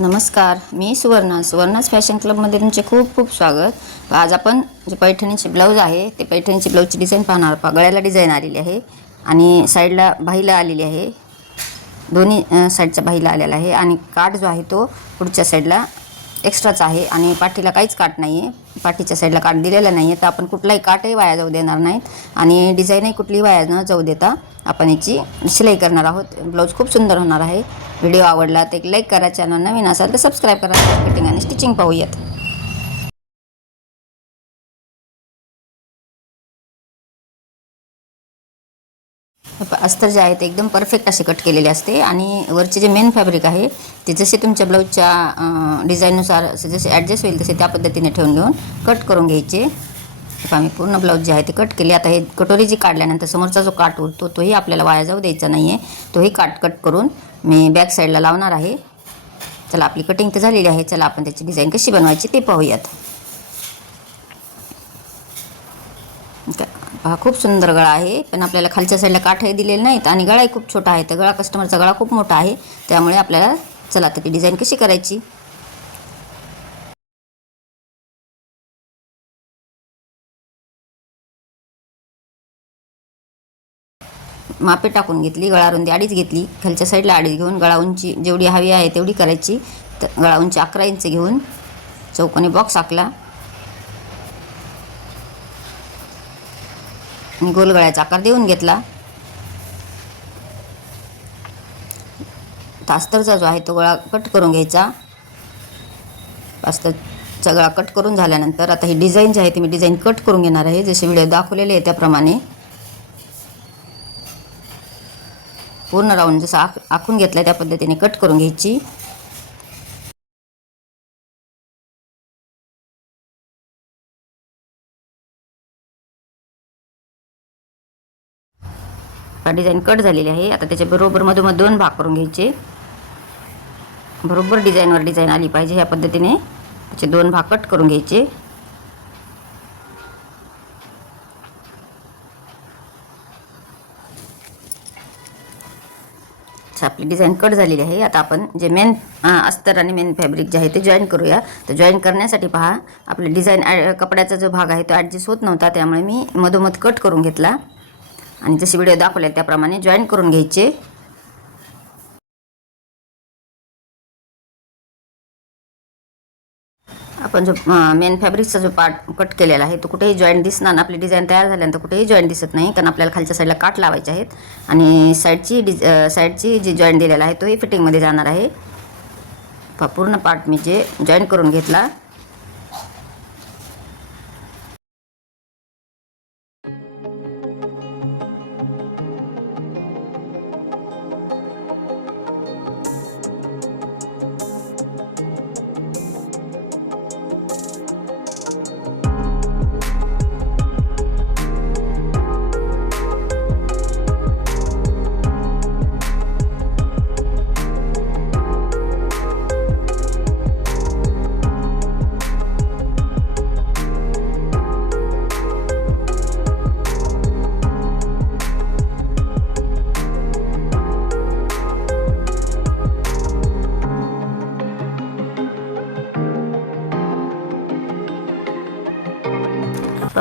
नमस्कार, मी सुवर्णाच फॅशन क्लबमध्ये तुमचे खूप खूप स्वागत। आज आपण जे पैठणीचे ब्लाऊज आहे ते पैठणीचे ब्लाऊजची डिझाईन पाहणार आहोत। गळ्याला डिझाईन आलेली आहे आणि साईडला बाहीला आलेली आहे, दोन्ही साईडचा बाहीला आलेला आहे आणि काठ जो आहे तो पुढच्या साईडला एक्स्ट्राचा आहे आणि पाठीला काहीच काठ नाही आहे, पाठीच्या साईडला काठ दिलेला नाही आहे। तर आपण कुठलाही काठही वाया जाऊ देणार नाहीत आणि डिझाईनही कुठलीही वाया न जाऊ देता आपण याची शिलाई करणार आहोत। ब्लाऊज खूप सुंदर होणार आहे। व्हिडिओ आवडला तर एक लाईक करा, चॅनल नवीन असाल तर सबस्क्राईब करा। कटिंग आणि स्टिचिंग पाहूयात। अस्तर जे आहे ते एकदम परफेक्ट असे कट केलेले असते आणि वरचे जे मेन फॅब्रिक आहे ते जसे तुमच्या ब्लाऊजच्या डिझाईननुसार जसे ॲडजस्ट होईल तसे त्या पद्धतीने ठेवून घेऊन कट करून घ्यायचे। आम्ही पूर्ण ब्लाऊज जे आहे ते कट केले। आता हे कटोरी जी काढल्यानंतर समोरचा जो काठ उरतो तोही आपल्याला वाया जाऊ द्यायचा नाही आहे, तोही काठ कट करून मी बॅक साईडला लावणार आहे। चला, आपली कटिंग तर झालेली आहे, चला आपण त्याची डिझाईन कशी बनवायची ते पाहूयात। हा खूप सुंदर गळा आहे, पण आपल्याला खालच्या साईडला काठही दिलेले नाहीत आणि गळाही खूप छोटा आहे। तर गळा कस्टमरचा गळा खूप मोठा आहे, त्यामुळे आपल्याला चला तर ती डिझाईन कशी करायची। मापे टाकून घेतली, गळा रुंदी अडीच घेतली, खालच्या साईडला अडीच घेऊन गळा उंची जेवढी हवी आहे तेवढी करायची। तर गळा उंची 11 इंच घेऊन चौकोनी बॉक्स आखला आणि गोल गळ्याचा आकार देऊन घेतला। अस्तरचा जो आहे तो गळा कट करून घ्यायचा। अस्तरचा गळा कट करून झाल्यानंतर आता ही डिझाईन जी आहे ती मी डिझाईन कट करून घेणार आहे, जसे व्हिडिओ दाखवलेले आहे त्याप्रमाणे पूर्ण राऊंड जसा आखून घेतला त्या पद्धतीने कट करून घ्यायची। डिझाईन कट झालेली आहे। आता त्याच्या बरोबर मधोमध दोन भाग करून घ्यायचे। बरोबर डिझाईनवर डिझाईन आली पाहिजे ह्या पद्धतीने त्याचे दोन भाग कट करून घ्यायचे। आपली डिझाईन कट झालेली आहे। आता आपण जे मेन अस्तर आणि मेन फॅब्रिक जे आहे ते जॉईन करूया। तर जॉईन करण्यासाठी पहा, आपली डिझाईन कपड्याचा जो भाग आहे तो ॲडजस्ट होत नव्हता, त्यामुळे मी मधोमध कट करून घेतला आणि जसे व्हिडिओ दाखवले त्याप्रमाणे जॉईन करून घ्यायचे। आपण जो मेन फॅब्रिकचा जो पार्ट कट केलेला आहे तो कुठेही जॉईंट दिसणार ना। आपली डिझाईन तयार झाल्यानंतर कुठेही जॉईंट दिसत नाही, कारण आपल्याला खालच्या साईडला काठ लावायचे आहेत आणि साईडची जी जॉईंट दिलेला आहे तोही फिटिंगमध्ये जाणार आहे। पूर्ण पार्ट मी जे जॉईन करून घेतला।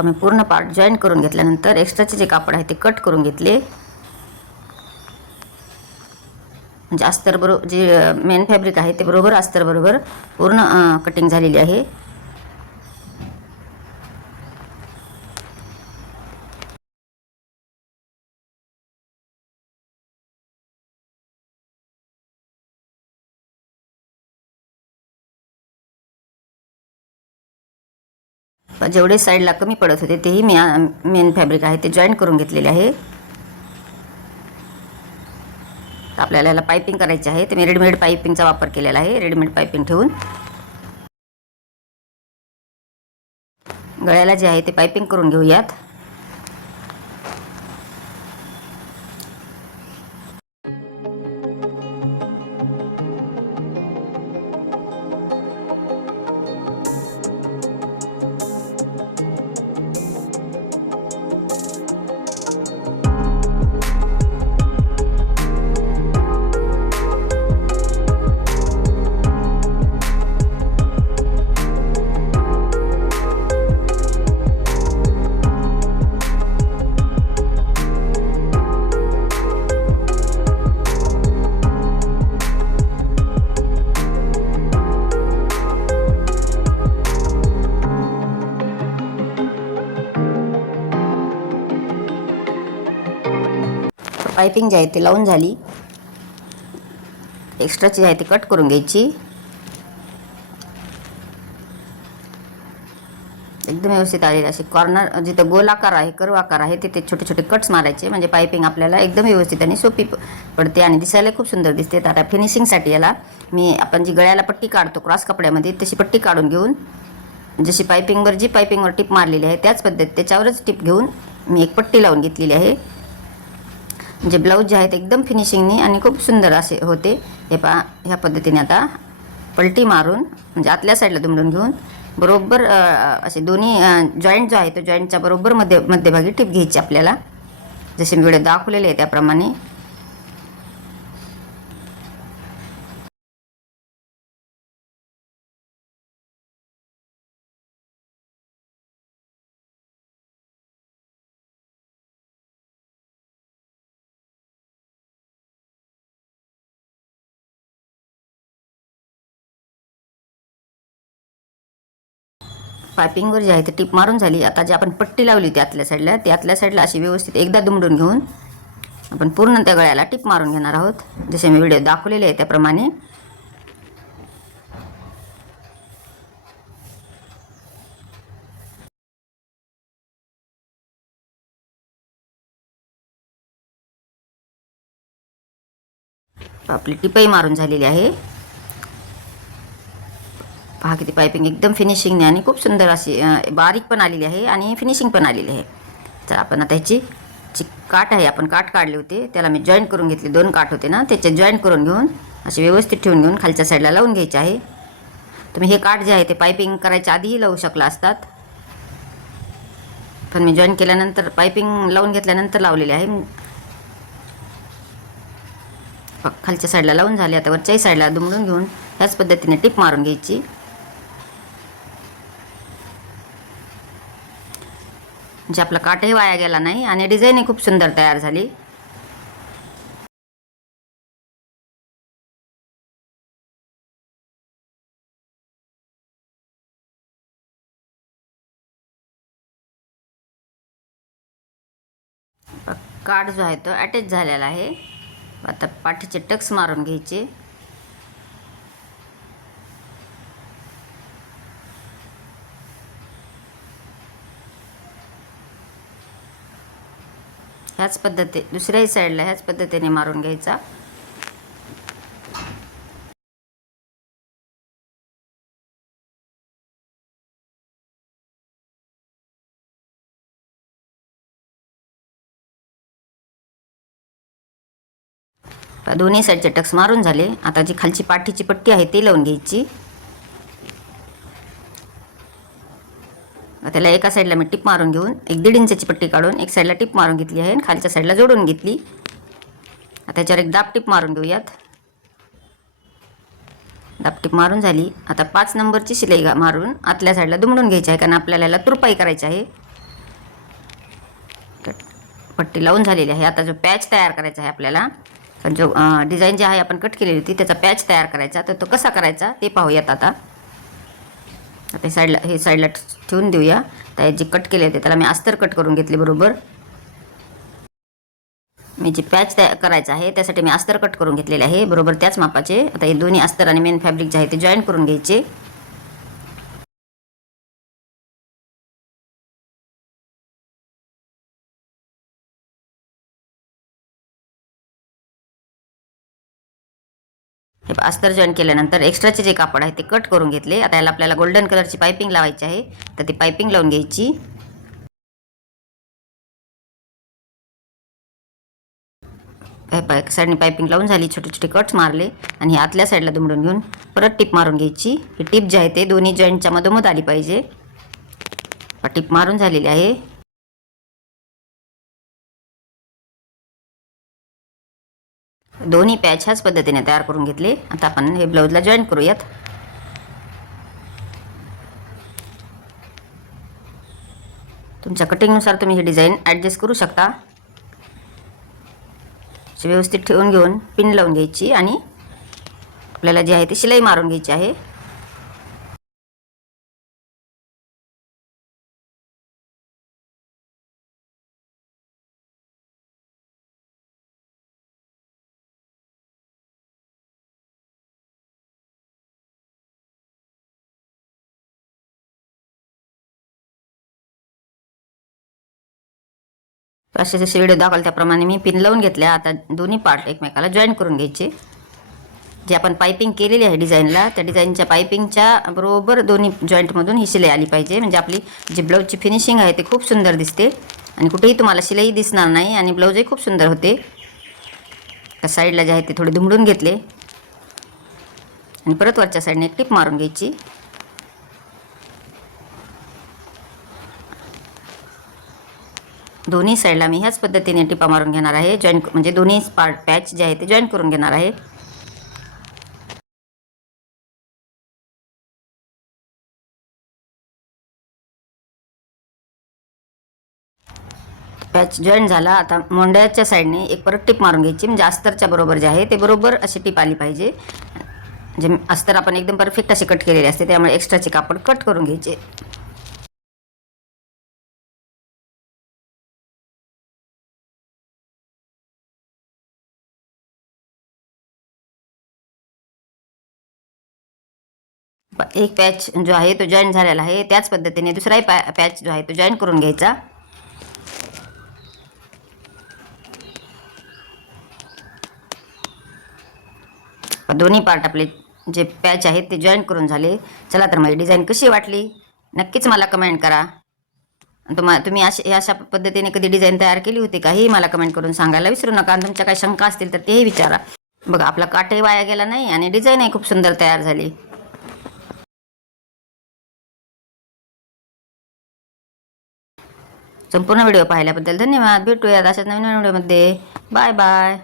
मी पूर्ण पार्ट जॉईन करून घेतल्यानंतर एक्स्ट्राचे जे कापड आहे ते कट करून घेतले। म्हणजे अस्तर बरोबर जे मेन फॅब्रिक आहे ते बरोबर अस्तर बरोबर पूर्ण कटिंग झालेली आहे। जेवढे साईडला कमी पडत होते तेही मी मेन फॅब्रिक आहे ते जॉईन करून घेतलेले आहे। आपल्याला याला पायपिंग करायची आहे, तर मी रेडीमेड पायपिंगचा वापर केलेला आहे। रेडीमेड पायपिंग ठेवून गळ्याला जे आहे ते पायपिंग करून घेऊयात। पायपिंग जी आहे ती लावून झाली. एक्स्ट्राची आहे ती कट करून घ्यायची. एकदम व्यवस्थित आलेली अशी कॉर्नर जिथं गोल आकार आहे, कर्व आकार आहे, तिथे छोटे छोटे कट्स मारायचे. म्हणजे पायपिंग आपल्याला एकदम व्यवस्थित आणि सोपी पडते आणि दिसायला खूप सुंदर दिसते. आता फिनिशिंगसाठी याला मी आपण जी गळ्याला पट्टी काढतो क्रॉस कपड्यामध्ये तशी पट्टी काढून घेऊन, जशी पायपिंगवर जी पायपिंगवर टिप मारलेली आहे त्याच पद्धत त्याच्यावरच टिप घेऊन मी एक पट्टी लावून घेतलेली आहे. म्हणजे ब्लाऊज जे आहेत एकदम फिनिशिंगनी आणि खूप सुंदर असे होते. हे पहा, ह्या पद्धतीने आता पलटी मारून म्हणजे आतल्या साईडला दुमडून घेऊन बरोबर असे दोन्ही जॉईंट जो आहे तो जॉईंटच्या बरोबर मध्यभागी टिप घ्यायची आपल्याला, जसे मी व्हिडिओ दाखवलेले आहे त्याप्रमाणे. पायपिंगवर जी आहे ती टिप मारून झाली. आता जी आपण पट्टी लावली होती आतल्या साईडला, ती आतल्या साईडला अशी व्यवस्थित एकदा दुमडून घेऊन आपण पूर्ण त्या गळ्याला टिप मारून घेणार आहोत, जसे मी व्हिडिओ दाखवलेले आहे त्याप्रमाणे. आपली टिपही मारून झालेली आहे. पहा किती पायपिंग एकदम फिनिशिंगने आणि खूप सुंदर अशी बारीक पण आलेली आहे आणि फिनिशिंग पण आलेली आहे. तर आपण आता ह्याची जी काठ आहे, आपण काठ काढले होते त्याला मी जॉईंट करून घेतले. 2 काठ होते ना, त्याचे जॉईंट करून घेऊन असे व्यवस्थित ठेवून घेऊन खालच्या साईडला लावून घ्यायचे आहे. तुम्ही हे काठ जे आहे ते पायपिंग करायच्या आधीही लावू शकला असतात, पण मी जॉईन केल्यानंतर पायपिंग लावून घेतल्यानंतर लावलेले आहे. खालच्या साईडला लावून झाले. आता वरच्याही साईडला दुमडून घेऊन ह्याच पद्धतीने टिप मारून घ्यायची. म्हणजे आपला काठही वाया गेला नाही आणि डिझाईनही खूप सुंदर तयार झाली. काठ जो आहे तो अटॅच झालेला आहे. आता पाठीचे टक्स मारून घ्यायचे. ह्याच पद्धती दुसऱ्याही साईडला ह्याच पद्धतीने मारून घ्यायचा. दोन्ही साईडचे टक्स मारून झाले. आता जी खालची पाठीची पट्टी आहे ती लावून घ्यायची. त्याला एका साईडला मी टिप मारून घेऊन 1.5 इंचाची पट्टी काढून एक साईडला टिप मारून घेतली आहे आणि खालच्या साईडला जोडून घेतली. आता त्याच्यावर एक दाब टिप मारून घेऊयात. दाब टिप मारून झाली. आता 5 नंबरची शिलाई मारून आतल्या साईडला दुमडून घ्यायची आहे, कारण आपल्याला याला तुरपाई करायची आहे. पट्टी लावून झालेली आहे. आता जो पॅच तयार करायचा आहे आपल्याला, जो डिझाईन जी आहे आपण कट केलेली होती त्याचा पॅच तयार करायचा, तर तो कसा करायचा ते पाहूयात. आता हे साईडला ठेवून देऊया. तर जे कट केले होते त्याला मी अस्तर कट करून घेतले बरोबर. मी जे पॅच तयार करायचा आहे त्यासाठी मी अस्तर कट करून घेतलेले आहे बरोबर त्याच मापाचे. आता हे दोन्ही अस्तर आणि मेन फॅब्रिक जे आहे ते जॉईन करून घ्यायचे. हे अस्तर जॉईन केल्यानंतर एक्स्ट्राचे जे कापड आहे ते कट करून घेतले. आता याला आपल्याला गोल्डन कलरची पायपिंग लावायची आहे, तर ती पायपिंग लावून घ्यायची. साईडने पायपिंग लावून झाली. छोटे छोटे कट्स मारले आणि हे आतल्या साईडला दुमडून घेऊन परत टिप मारून घ्यायची. ही टिप जी आहे ते दोन्ही जॉईंटच्या मधोमध आली पाहिजे. टिप मारून झालेली आहे. दोन्ही पॅच ह्याच पद्धतीने तयार करून घेतले. आता आपण हे ब्लाऊजला जॉईन करूयात. तुमच्या कटिंगनुसार तुम्ही ही डिझाईन ॲडजस्ट करू शकता. व्यवस्थित ठेवून घेऊन पिन लावून घ्यायची आणि आपल्याला जी आहे ती शिलाई मारून घ्यायची आहे. असे जसे व्हिडिओ दाखवले त्याप्रमाणे मी पिन लावून घेतल्या. आता दोन्ही पार्ट एकमेकाला जॉईन करून घ्यायचे. जे आपण पायपिंग केलेली आहे डिझाईनला, त्या डिझाईनच्या पायपिंगच्या बरोबर दोन्ही जॉईंटमधून ही शिलाई आली पाहिजे. म्हणजे आपली जी ब्लाऊजची फिनिशिंग आहे ते खूप सुंदर दिसते आणि कुठेही तुम्हाला शिलाई दिसणार नाही आणि ब्लाऊजही खूप सुंदर होते. त्या साईडला जे आहे ते थोडे दुमडून घेतले आणि परत वरच्या साईडने एक टिप मारून घ्यायची. दोन्ही साईडला मी ह्याच पद्धतीने टिपा मारून घेणार आहे. जॉईन म्हणजे दोन्ही पार्ट पॅच जे आहे ते जॉईन करून घेणार आहे. पॅच जॉईन झाला. आता मोंड्याच्या साईडने एक परत टिप मारून घ्यायची. म्हणजे अस्तरच्या बरोबर जे आहे ते बरोबर अशी टिप आली पाहिजे. म्हणजे अस्तर आपण एकदम परफेक्ट असे कट केलेले असते, त्यामुळे एक्स्ट्राचे कापड कट करून घ्यायचे. एक पॅच जो आहे तो जॉईन झालेला आहे. त्याच पद्धतीने दुसराही पॅच जो आहे तो जॉईन करून घ्यायचा. दोन्ही पार्ट आपले जे पॅच आहेत ते जॉईन करून झाले. चला तर माझी डिझाईन कशी वाटली नक्कीच मला कमेंट करा. तुम्ही अशा पद्धतीने कधी डिझाईन तयार केली होती का, ही मला कमेंट करून सांगायला विसरू नका. आणि तुमच्या काही शंका असतील तर तेही विचारा. बघा आपला काठही वाया गेला नाही आणि डिझाईनही खूप सुंदर तयार झाली. संपूर्ण व्हिडिओ पाहिल्याबद्दल धन्यवाद. भेटूयात अशाच नवीन व्हिडिओमध्ये. Bye bye.